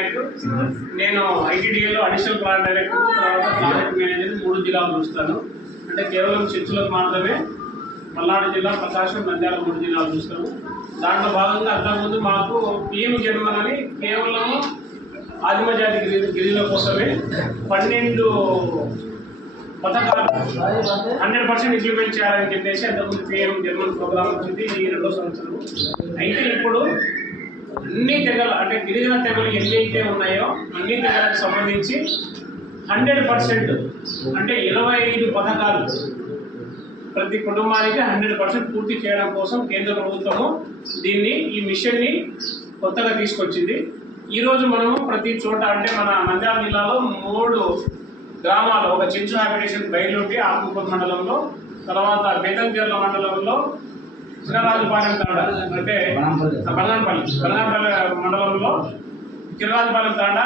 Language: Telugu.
నాయక్. నేను ఐటీడీఏలో అడిషనల్ ప్రాజెక్ట్ డైరెక్టర్, తర్వాత ప్రాజెక్ట్ మేనేజర్ 3 జిల్లాలు చూస్తాను. అంటే కేవలం చర్చలకు మాత్రమే పల్నాడు జిల్లా, ప్రకాశం, నంద్యాల 3 జిల్లాలు చూస్తాము. దాంట్లో భాగంగా అంతకుముందు మాకు PM జన్మన్ అని కేవలం ఆదిమజాతి గిరిజనుల కోసమే 12 పథకాలు 100% ఇంప్లిమెంట్ చేయాలని చెప్పేసి అంతకుముందు PM జన్మన్ ప్రోగ్రామ్ వచ్చింది. ఈ 2వ సంవత్సరం. అయితే ఇప్పుడు అన్ని తెగలు, అంటే గిరిజన తెగలు ఎన్నైతే ఉన్నాయో అన్ని తెగలకు సంబంధించి 100%, అంటే 25 పథకాలు ప్రతి కుటుంబానికి 100% పూర్తి చేయడం కోసం కేంద్ర ప్రభుత్వము ఈ మిషన్ని కొత్తగా తీసుకొచ్చింది. ఈరోజు మనము ప్రతి చోట, అంటే మన నంద్యాల జిల్లాలో 3 గ్రామాలు, ఒక చెంచు హ్యాబిటేషన్ బయలుటి ఆకుపూర్ మండలంలో, తర్వాత బేతంచెర్ల మండలంలో చిరరాజుపాలెం తాండా, అంటే బనగానపల్లి మండలంలో చిరరాజుపాలెం తాండా